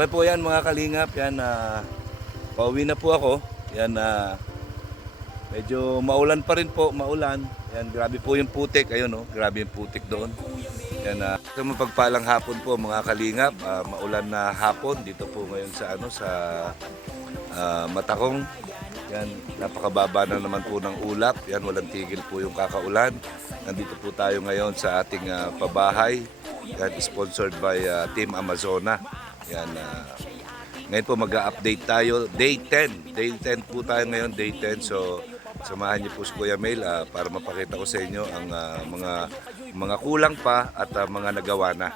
Okay po yan mga kalingap, yan pauwi na po ako. Yan medyo maulan pa rin po, maulan. Yan, grabe po yung putik, ayun oh, grabe yung putik doon. Yan, mapagpalang hapon po mga kalingap, maulan na hapon dito po ngayon sa sa Matacong. Yan, napakababa na naman po ng ulap. Yan, walang tigil po yung kakaulan. Nandito po tayo ngayon sa ating pabahay. Yan, sponsored by Team Amazona. Yan, ngayon po mag-update tayo. Day 10. Day 10 po tayo ngayon, day 10. So, samahan niyo po si Kuya Mel para mapakita ko sa inyo ang mga kulang pa at mga nagawa na.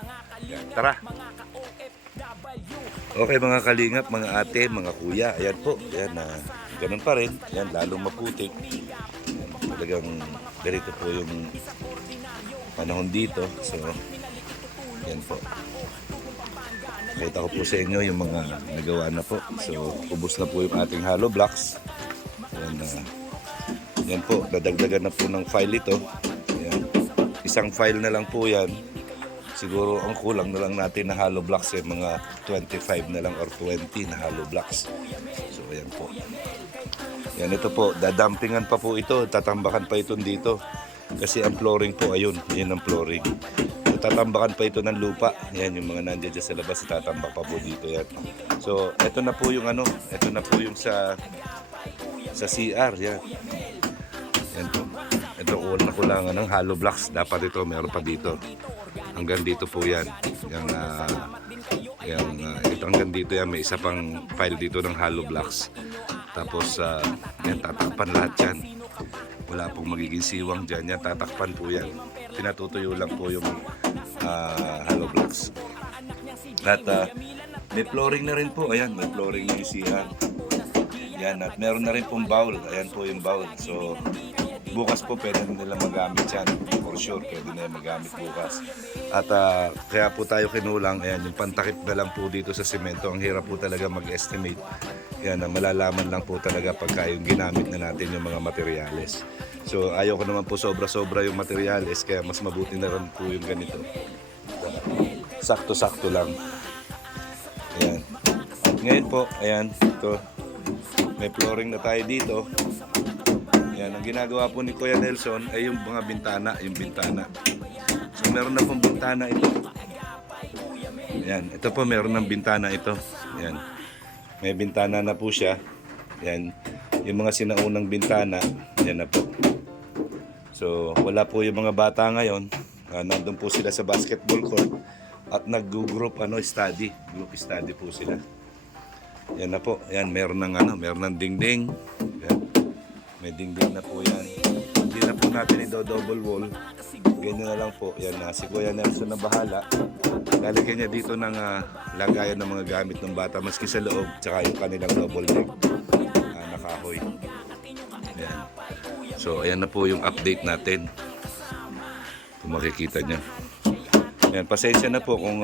Yan, tara! Okay mga kalingap, mga ate, mga kuya, ayan po. Ayan, ganun pa rin. Ayan, lalong maputik. Ayan, talagang ganito po yung panahon dito. So, ayan po. Kita ko po sa inyo yung mga nagawa na po. So, ubos na po yung ating hollow blocks. Ayan, yan po, dadagdagan na po ng file ito. Ayan. Isang file na lang po yan. Siguro ang kulang na lang natin na hollow blocks mga 25 na lang or 20 na hollow blocks. So ayan po. Yan, ito po, dadampingan pa po ito, tatambakan pa ito dito. Kasi ang flooring po, ayun, yan ang flooring. So, tatambakan pa ito ng lupa. Yan yung mga nandiyan dyan sa labas, tatambak pa po dito yan. So ito na po yung ito na po yung sa CR, yan. Yan po. Ito kulangan ng hollow blocks. Dapat ito meron pa dito. Hanggang dito po yan. Ito hanggang dito yan. May isa pang file dito ng hollow blocks. Tapos yan, tatakpan lahat yan. Wala pong magiging siwang dyan. Yan, tatakpan po yan. Pinatutuyo lang po yung hollow blocks. At may flooring na rin po. Ayan, may flooring yung CR. Yan, at meron na rin pong bowl. Ayan po yung bowl. So, bukas po pwede nila magamit yan. For sure, pwede na magamit bukas. At kaya po tayo kinulang. Ayan, yung pantakip na lang po dito sa semento. Ang hirap po talaga mag-estimate. Yan, malalaman lang po talaga pagka yung ginamit na natin yung mga materyales. So, ayaw ko naman po sobra-sobra yung materyales. Kaya mas mabuti na rin po yung ganito. Sakto-sakto lang. Ayan. At ngayon po, ayan, ito. May flooring na tayo dito. Yan, ang ginagawa po ni Kuya Nelson ay yung mga bintana, yung bintana. So meron na pong bintana ito. Yan, ito po meron ng bintana ito. Yan. May bintana na po siya. Yan, yung mga sinaunang bintana, yan na po. So wala po yung mga bata ngayon. Nandun po sila sa basketball court at nag-group study, group study po sila. Yan na po. Yan, meron ng dingding. Yan. May dingding na po yan. Hindi na po natin i-double wall. Ganyan na lang po. Yan na. Si Kuya Nelson na bahala. Lalagyan niya dito ng lagayan ng mga gamit ng bata. Maski sa loob. Tsaka yung kanilang double deck. Nakahoy. Yan. So, ayan na po yung update natin. Kung makikita niyo. Yan. Pasensya na po kung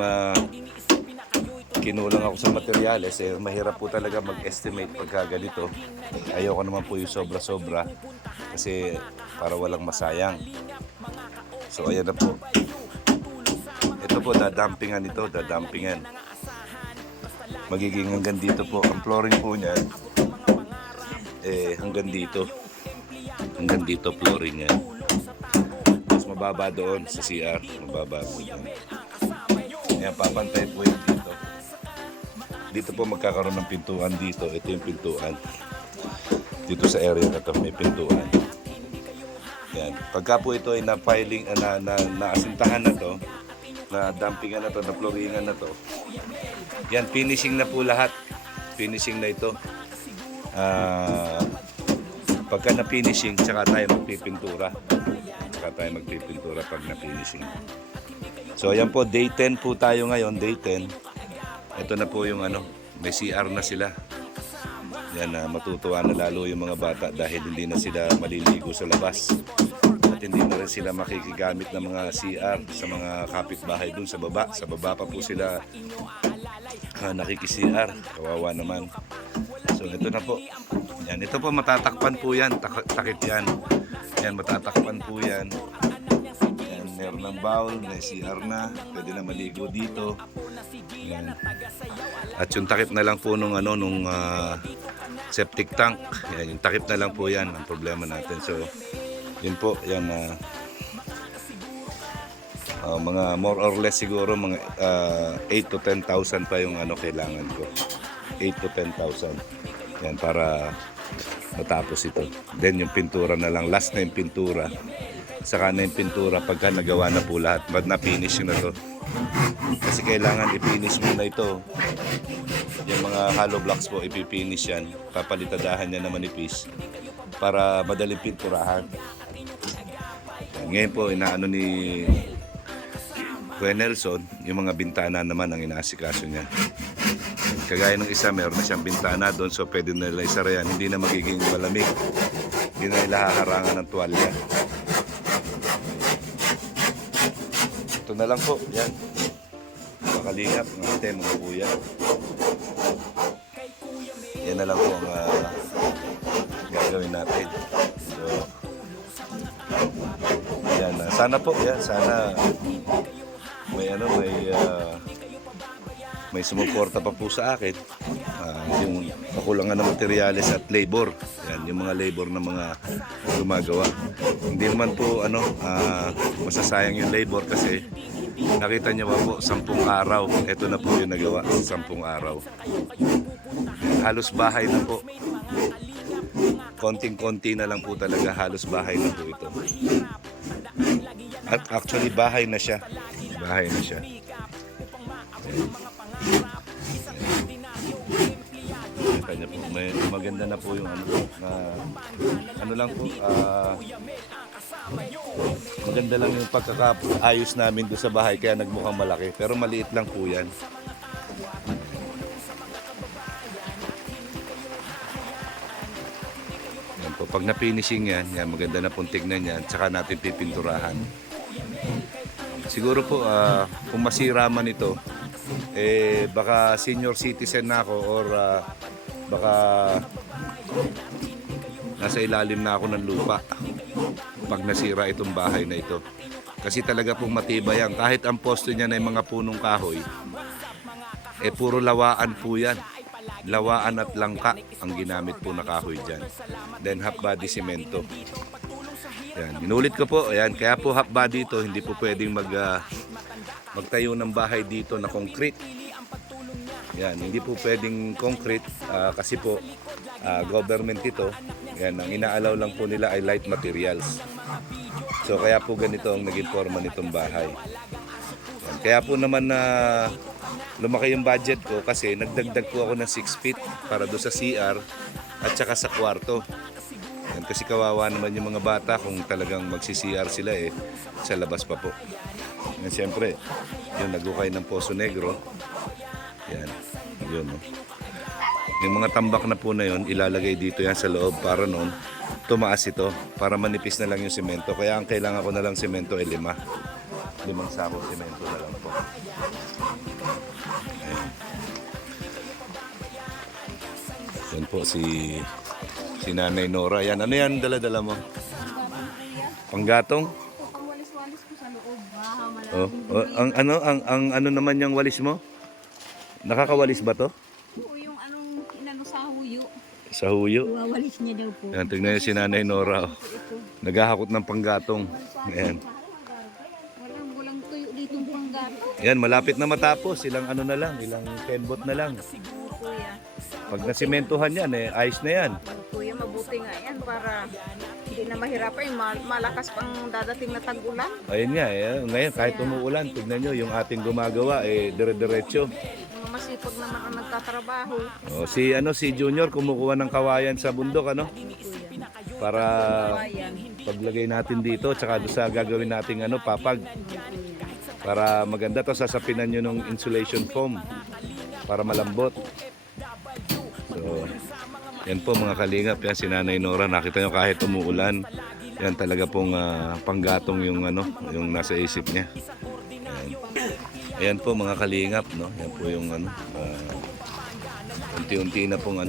kinulang ako sa materyales. Mahirap po talaga mag-estimate pagka ganito. Ayoko naman po yung sobra-sobra kasi para walang masayang. So ayan na po. Ito po, dadampingan ito, dadampingan. Magiging hanggang dito po. Ang flooring po niyan hanggang dito. Hanggang dito flooring niyan. Mas mababa doon sa CR. Mababa po yan. Ayan, papantay po yung dito. Dito po magkakaroon ng pintuan dito. Ito yung pintuan. Dito sa area na to may pintuan. Yan. Pagka po ito ay na-filing, naasintahan na to, na dumpingan na to, na flooringan na to. Yan, finishing na po lahat. Finishing na ito. Pagka na-finishing, tsaka tayo magpipintura. Tsaka tayo magpipintura pag na-finishing. So ayan po, day 10 po tayo ngayon, day 10. Ito na po yung may CR na sila. Yan, matutuwa na lalo yung mga bata dahil hindi na sila maliligo sa labas. At hindi na rin sila makikigamit ng mga CR sa mga kapitbahay dun sa baba. Sa baba pa po sila nakiki-CR. Kawawa naman. So ito na po. Yan, ito po matatakpan po yan. Takip yan. Yan, matatakpan po yan. Yan, meron ng bowl, may CR na, pwede na maligo dito. Yan. At yung takip na lang po nung septic tank. Yan, yung takip na lang po yan ang problema natin. So, yun po, yan mga more or less siguro mga 8 to 10,000 pa yung kailangan ko. 8 to 10,000. Yan para matapos ito. Then yung pintura na lang, last na yung pintura. Saka na yung pintura pagka nagawa na po lahat. Na-finish na to. Kasi kailangan i-finish muna ito. Yung mga hollow blocks po, ipipinish yan. Papalitadahan niya na manipis para madaling pinturahan. Ngayon po, inaano ni Kuya Nelson, yung mga bintana naman ang inaasikaso niya. Kagaya ng isa, meron na siyang bintana doon, so pwede na nila isara yan. Hindi na magiging malamig. Hindi na nila haharangan ng tuwalya. Ito na lang po, yan. Makalingap, ng ate, mga kuya. Yan na lang po ang gagawin natin. So, yan. Sana po, yan. Sana may sumuporta pa po sa akin. Yung kakulangan ng materyales at labor. Yan, yung mga labor na mga gumagawa. Hindi naman po masasayang yung labor kasi nakita niyo ba po 10 araw. Ito na po yung nagawa sa 10 araw. Halos bahay na po. Konting-konti na lang po talaga, halos bahay na po ito. At actually bahay na siya. Bahay na siya. Kanya po, maganda na po yung lang po, maganda lang yung pagkakaayos namin doon sa bahay kaya nagmukhang malaki, pero maliit lang po yan. Yan po, pag na-finishing yan, maganda na pong tignan yan, tsaka natin pipinturahan. Siguro po, kung masira man ito, baka senior citizen na ako or baka nasa ilalim na ako ng lupa pag nasira itong bahay na ito. Kasi talaga pong matibay yan. Kahit ang posto niya na yung mga punong kahoy, puro lawaan po yan. Lawaan at langka ang ginamit po na kahoy dyan. Then half body semento. Yan, inulit ko po, ayan, kaya po half body ito, hindi po pwedeng magtayo ng bahay dito na concrete. Yan, hindi po pwedeng concrete kasi po government ito. Yan, ang inaalaw lang po nila ay light materials. So kaya po ganito ang naging forma nitong bahay. Yan, kaya po naman na lumaki yung budget ko kasi nagdagdag po ako ng 6 feet para do sa CR at saka sa kwarto. Yan, kasi kawawa naman yung mga bata kung talagang magsi-CR sila sa labas pa po. Yan, siyempre, yun, nagukay ng Poso Negro. Yan, yun. No? Yung mga tambak na po na yun, ilalagay dito yan sa loob para noon tumaas ito, para manipis na lang yung semento. Kaya ang kailangan ko na lang semento ay 5 sako semento na lang po. Ayan. Yan po si Nanay Nora. Yan, ano yan dala-dala mo? Panggatong? Pangwalis-walis ko sa loob. Ang ano naman yung walis mo? Nakakawalis ba to? Oo, yung inano sa huyo. Sa huyo? Iwawalis niya daw po. Yan, tignan niyo si Nanay Nora. Naghahakot ng panggatong. Ayan. Walang tuyo dito panggato. Yan, malapit na matapos. Ilang na lang, ilang kenbot na lang. Kuya. Pag nasimentohan yan, ayos na yan. Kuya, mabuti nga yan para hindi na mahirapan. Malakas pang dadating na tag-ulan. Ayun nga, ngayon kahit umuulan, tignan nyo, yung ating gumagawa, dire-diretso. Mga masipag naman ang nagtatrabaho. Si Junior kumukuha ng kawayan sa bundok, Kuya. para paglagay natin dito, tsaka doon sa gagawin nating papag. Para maganda to, sasapinan nyo ng insulation foam para malambot. So, yan po mga kalingap, yan si Nanay Nora. Nakita nyo kahit umuulan, yan talaga pong panggatong yung nasa isip niya. Ayan po mga kalingap, no? Yan po yung unti-unti na pong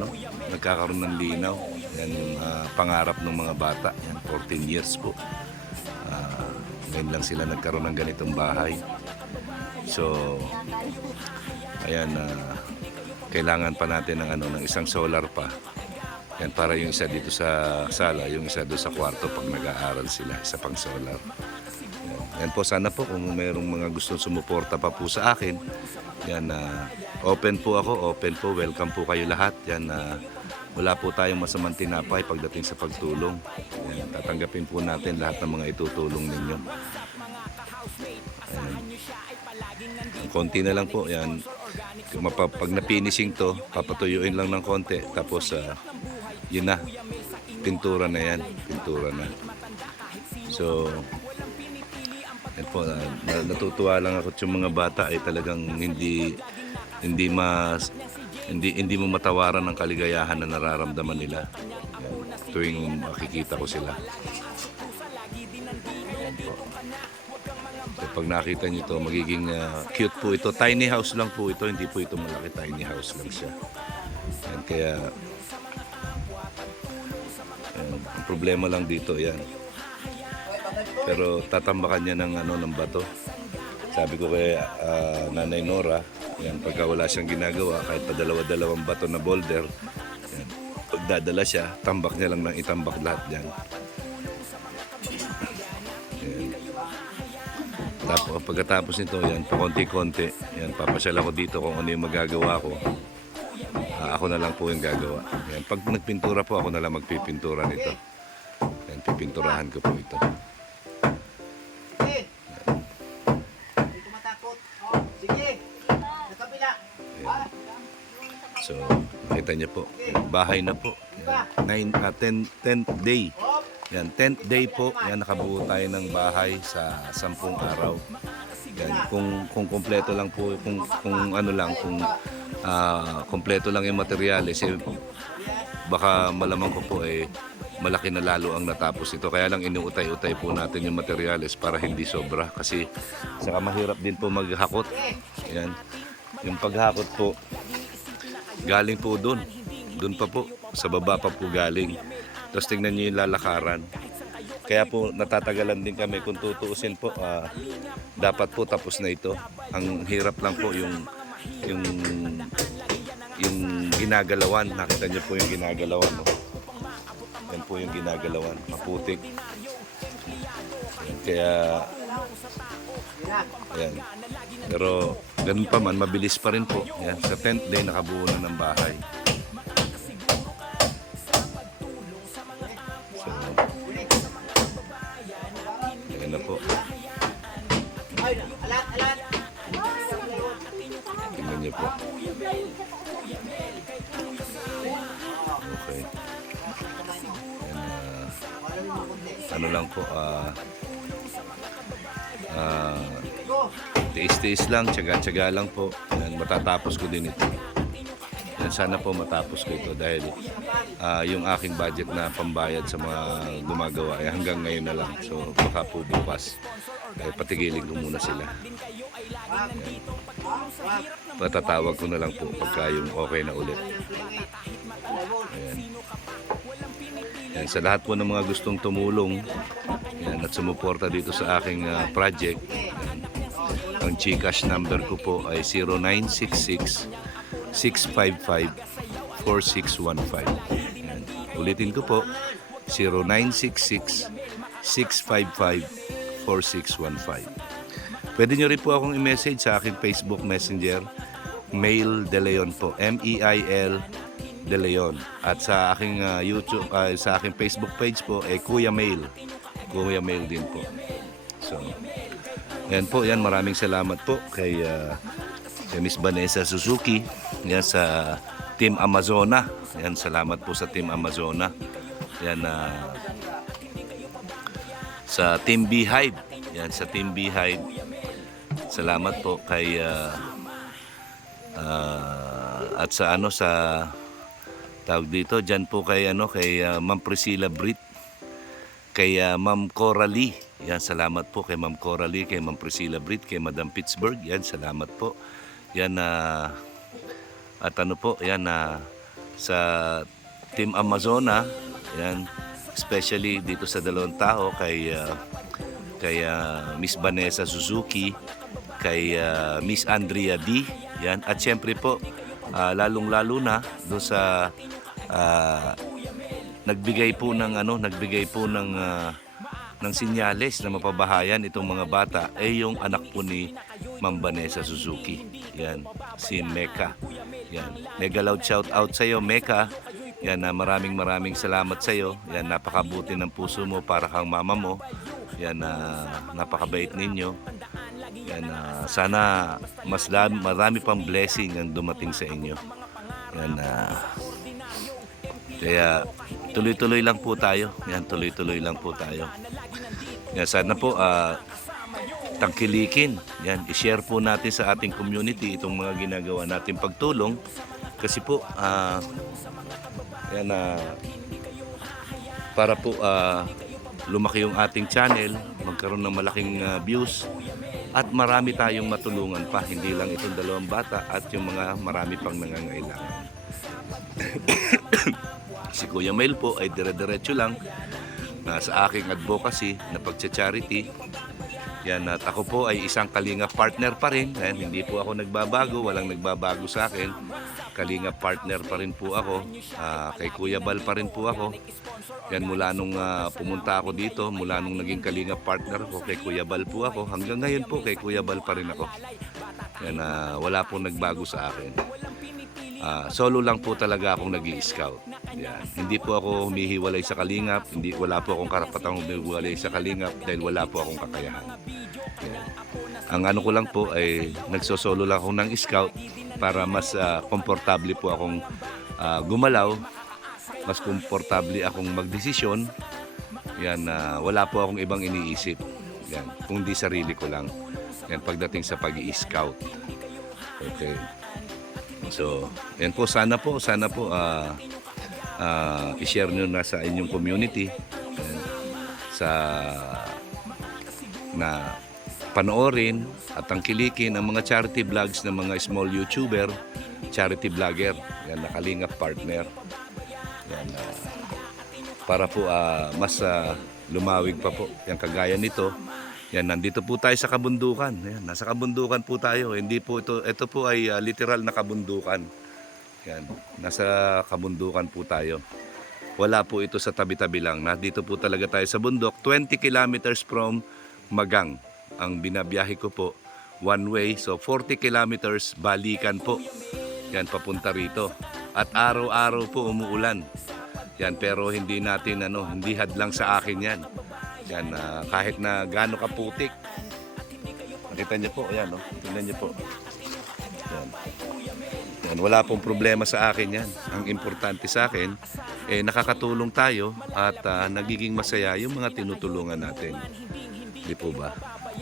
nagkakaroon ng linaw. Yan yung pangarap ng mga bata. Yan, 14 years po. Ngayon lang sila nagkaroon ng ganitong bahay. So, ayan, kailangan pa natin ng isang solar pa. Yan, para yung isa dito sa sala, yung isa doon sa kwarto pag nag-aaral sila, isa pang solar. Yan po, sana po kung mayroong mga gustong sumuporta pa po sa akin, yan, open po ako, open po, welcome po kayo lahat. Yan, wala po tayong masamang tinapay pagdating sa pagtulong. Yan, tatanggapin po natin lahat ng mga itutulong ninyo. Ayan. Konti na lang po, yan. Pag na-finishing to, papatuyuin lang ng konti, tapos yun na, pintura na yan, pintura na. So, yan po, natutuwa lang ako yung mga bata ay talagang hindi mo matawaran ang kaligayahan na nararamdaman nila. Yan, tuwing makikita ko sila. Yan po. So, pag nakita nyo ito, magiging cute po ito. Tiny house lang po ito, hindi po ito malaki. Tiny house lang siya. Yan, kaya ang problema lang dito, yan. Pero tatambakan niya ng bato. Sabi ko kay Nanay Nora, yan, pagka wala siyang ginagawa, kahit pa dalawa-dalawang bato na boulder, yan, pag dadala siya, tambak niya lang ng itambak lahat yan. Yan. Tapos, pagkatapos nito, yan, pakonti-konti, yan, papasyal ako dito kung ano yung magagawa ko. Ako na lang po yung gagawa. Yan, pag nagpintura po, ako na lang magpipintura nito. Yan, pipinturahan ko po ito. So, nakita niyo po, bahay na po. 10th day. Yan, 10th day po. Yan, nakabuo tayo ng bahay sa 10 araw. Yan, kung kompleto lang po, kung ano lang, kung kompleto lang yung materyales, baka malamang ko po malaki na lalo ang natapos ito. Kaya lang inuutay-utay po natin yung materyales para hindi sobra. Kasi saka mahirap din po maghakot. Yan, yung paghakot po, galing po doon. Doon pa po. Sa baba pa po galing. Tapos tingnan nyo yung lalakaran. Kaya po natatagalan din kami. Kung tutuusin po, dapat po tapos na ito. Ang hirap lang po yung ginagalawan. Nakita nyo po yung ginagalawan. No? Yan po yung ginagalawan. Maputik. Kaya yan. Pero ganun pa man, mabilis pa rin po. Yan, sa 10th day nakabuo na ng bahay. So, yan na po. Tingnan niyo po. Okay. Yan, ano lang po, tiis-tiis lang, tiyaga-tiyaga lang po. Yan, matatapos ko din ito. Yan, sana po matapos ko ito dahil yung aking budget na pambayad sa mga gumagawa ay hanggang ngayon na lang. So baka po bukas patigilin ko muna sila. Yan. Patatawag ko na lang po pagka yung okay na ulit. Ayan. Yan, sa lahat po ng mga gustong tumulong yan, at sumuporta dito sa aking project, yan, ang GCash number ko po ay 0966-655-4615. Yan. Ulitin ko po, 0966-655-4615. Pwede nyo rin po akong i-message sa aking Facebook Messenger, Mail De Leon po, M-E-I-L De Leon. At sa aking YouTube, sa aking Facebook page po, Kuya Mail. Kuya Mail din po. So, yan po, yan, maraming salamat po kay Miss Vanessa Suzuki, yan sa Team Amazona. Yan, salamat po sa Team Amazona. Yan, sa Team Beehive. Yan, sa Team Beehive. Salamat po kay at sa sa tawag dito diyan po kay kay Ma'am Priscilla Brit, kay Ma'am Coralie. Yan, salamat po kay Ma'am Coralie, kay Ma'am Priscilla Brit, kay Madam Pittsburgh. Yan, salamat po. Yan, at po, yan, sa Team Amazona, yan, especially dito sa dalawang tao, kay kay Miss Vanessa Suzuki, kay Miss Andrea D. Yan. At syempre po, lalong-lalo na doon sa nagbigay po ng sinyales na mapabahayan itong mga bata ay yung anak po ni Ma'am Vanessa Suzuki. Yan, si Mecca. Yan. Mega loud shout out sa iyo, Mecca. Yan, maraming salamat sa iyo. Yan, napakabuti ng puso mo para kang mama mo. Yan, napakabait ninyo. Yan, sana marami pang blessing ang dumating sa inyo. Yan, kaya tuloy-tuloy lang po tayo. Yan, tuloy-tuloy lang po tayo. Yan, sana po tangkilikin. Yan, i-share po natin sa ating community itong mga ginagawa nating pagtulong. Kasi po, yan, para po lumaki yung ating channel, magkaroon ng malaking views, at marami tayong matulungan pa, hindi lang itong 2 bata at yung mga marami pang nangangailangan. Si Kuya Mel po ay dire-diretso lang sa aking advocacy na pagcha-charity. Yan, at ako po ay isang Kalinga partner pa rin. Yan, hindi po ako nagbabago, walang nagbabago sa akin. Kalinga partner pa rin po ako. Kay Kuya Bal pa rin po ako. Yan, mula nung pumunta ako dito, mula nung naging Kalinga partner ko, kay Kuya Bal po ako. Hanggang ngayon po, kay Kuya Bal pa rin ako. Yan, wala pong nagbago sa akin. Solo lang po talaga akong nag-i-scout. Yan. Hindi po ako humihiwalay sa Kalingap, wala po akong karapatang humihiwalay sa Kalingap dahil wala po akong kakayahan. Yan. Ang ano ko lang po ay nagsosolo lang ako ng scout para mas komportable po akong gumalaw, mas komportable akong magdesisyon. Yan, wala po akong ibang iniisip. Yan, kundi sarili ko lang. Yan, pagdating sa pag-i-scout. Okay. So, yan po, sana po i-share nyo na sa inyong community na panoorin at tangkilikin ang mga charity vlogs ng mga small YouTuber, charity vlogger, yan, na Kalingap partner. Yan, para po mas lumawig pa po. Yan, kagaya nito. Yan, nandito po tayo sa kabundukan. Yan, nasa kabundukan po tayo. Hindi po ito po ay literal na kabundukan. Yan, nasa kabundukan po tayo. Wala po ito sa tabi-tabi lang. Nandito po talaga tayo sa bundok. 20 kilometers from Magang. Ang binabiyahe ko po, one way. So 40 kilometers balikan po. Yan, papunta rito. At araw-araw po umuulan. Yan, pero hindi natin hindi hadlang sa akin yan. Yan, kahit na gaano kaputik. Nakita niyo po, ayan, tingnan niyo po. Yan. Yan, wala pong problema sa akin yan. Ang importante sa akin, nakakatulong tayo at nagiging masaya yung mga tinutulungan natin. Di po ba?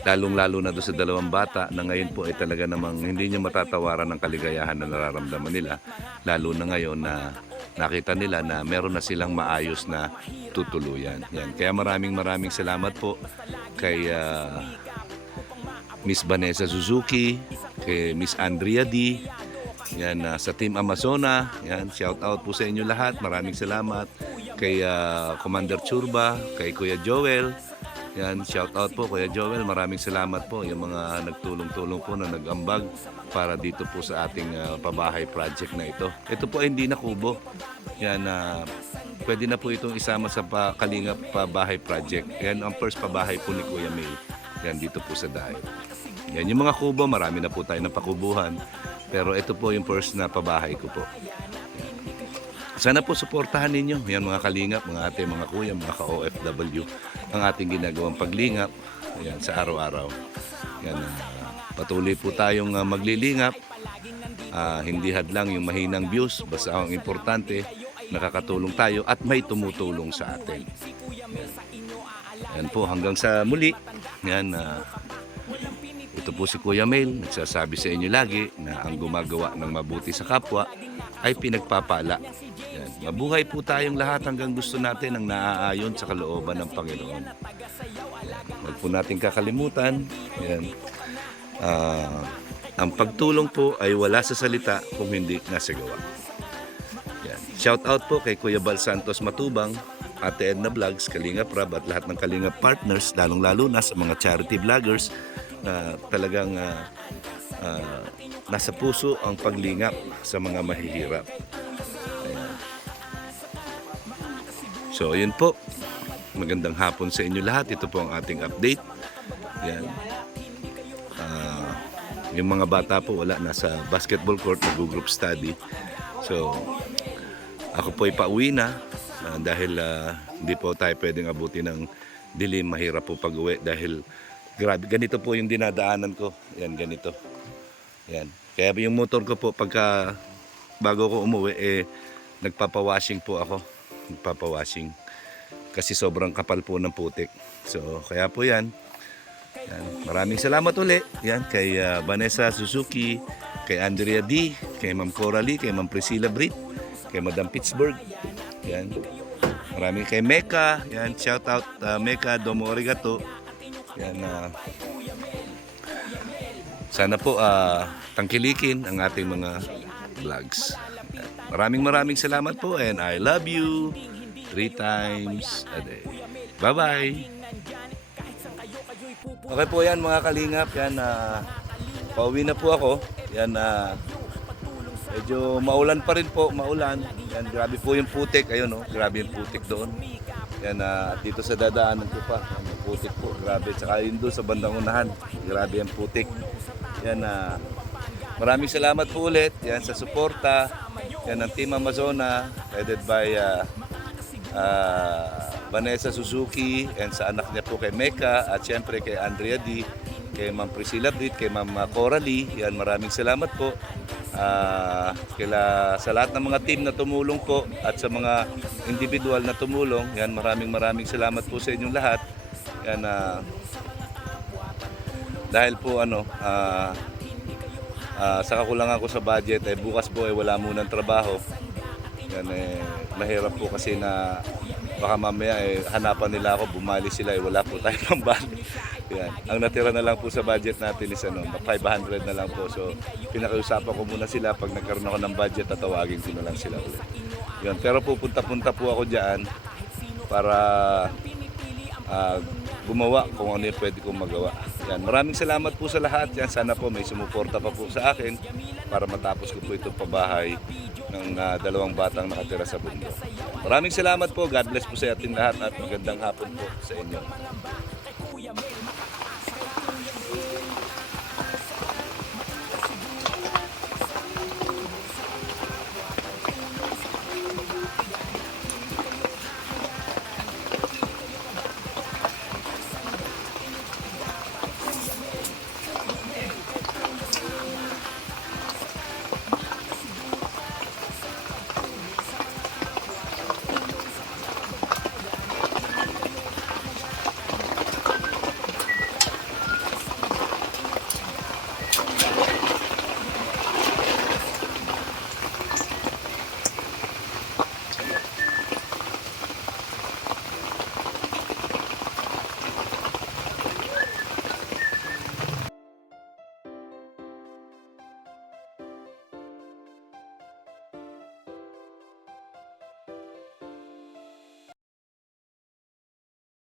Lalong-lalo na doon sa 2 bata na ngayon po ay talaga namang hindi niya matatawaran ng kaligayahan na nararamdaman nila. Lalo na ngayon na nakita nila na meron na silang maayos na tutuluyan. Yan. Kaya maraming salamat po kay Miss Vanessa Suzuki, kay Miss Andrea D. Yan, sa Team Amazona. Yan, shout out po sa inyo lahat. Maraming salamat kay Commander Churba, kay Kuya Joel. Yan, shout out po Kuya Joel. Maraming salamat po yung mga nagtulong-tulong po na nag-ambag para dito po sa ating pabahay project na ito. Ito po ay hindi na kubo. Yan, pwede na po itong isama sa Kalingap Pabahay Project. Yan ang first pabahay po ni Kuya May. Yan, dito po sa Dayo. Yan, yung mga kubo, marami na po tayo napakubuhan. Pero ito po yung first na pabahay ko po. Yan. Sana po suportahan ninyo. Yan, mga Kalingap, mga ate, mga kuya, mga ka-OFW. Ang ating ginagawang paglingap. Yan, sa araw-araw. Yan, patuloy po tayong maglilingap. Hindi hadlang yung mahinang views. Basta ang importante, nakakatulong tayo at may tumutulong sa atin. Yan po, hanggang sa muli. Yan, ito po si Kuya Mel, nagsasabi sa inyo lagi na ang gumagawa ng mabuti sa kapwa ay pinagpapala. Yan. Mabuhay po tayong lahat hanggang gusto natin ang naaayon sa kalooban ng Panginoon. Yan. Huwag po natin kakalimutan. Yan. Ang pagtulong po ay wala sa salita kung hindi nasa gawa. Yan. Shout out po kay Kuya Bal Santos Matubang, Ate Edna Vlogs, Kalinga Prab at lahat ng Kalinga partners, lalong-lalo na sa mga charity vloggers na talagang nasa puso ang paglingap sa mga mahihirap. Ayan. So, yun po. Magandang hapon sa inyo lahat. Ito po ang ating update. Yan. Yung mga bata po wala, nasa basketball court, nag-group study. So, ako po ay pauwi na dahil hindi po tayo pwedeng abutin ng dilim. Mahirap po pag-uwi dahil grabe, ganito po yung dinadaanan ko. Yan, ganito. Yan. Kaya yung motor ko po pagka bago ko umuwi, nagpapawashing po ako. Nagpapawashing. Kasi sobrang kapal po ng putik. So, kaya po yan. Yan. Maraming salamat uli. Yan, kay Vanessa Suzuki, kay Andrea D, kay Ma'am Coralie, kay Ma'am Priscilla Brit, kay Madam Pittsburgh. Yan. Maraming kay Mecca. Yan, shout out Mecca, domo arigato. Yan, sana po tangkilikin ang ating mga vlogs. Yan. Maraming salamat po and I love you 3 times a day. Bye-bye! Okay po yan mga kalingap, yan pauwi na po ako. Yan medyo maulan pa rin po, maulan. Yan, grabe po yung putik, ayun oh, grabe yung putik doon. Yan dito sa dadaanan ko pa, yung putik po, grabe. Tsaka yun doon sa bandang unahan, grabe yung putik. Yan maraming salamat po ulit yan sa suporta. Yan ng Team Amazona, headed by Vanessa Suzuki and sa anak niya po kay Mecca at syempre kay Andrea D, kay Ma'am Priscilla Brit, kay Ma'am Coralie. Yan, maraming salamat po sa lahat ng mga team na tumulong po at sa mga individual na tumulong. Yan, maraming salamat po sa inyong lahat. Yan, dahil po sa kakulangan ko sa budget, bukas po wala munang trabaho. Yan, mahirap po kasi na baka mamaya hanapan nila ako, bumali sila, wala po tayo pambali. Yan. Ang natira na lang po sa budget natin is 500 na lang po. So pinakiusapan ko muna sila, pag nagkaroon ako ng budget, tatawagin ko na lang sila ulit. Yan. Pero pupunta po ako dyan para gumawa kung ano yung pwede kong magawa. Yan. Maraming salamat po sa lahat. Yan. Sana po may sumuporta pa po sa akin para matapos ko po itong pabahay ng 2 batang nakatira sa bundok. Maraming salamat po. God bless po sa ating lahat at magandang hapon po sa inyo.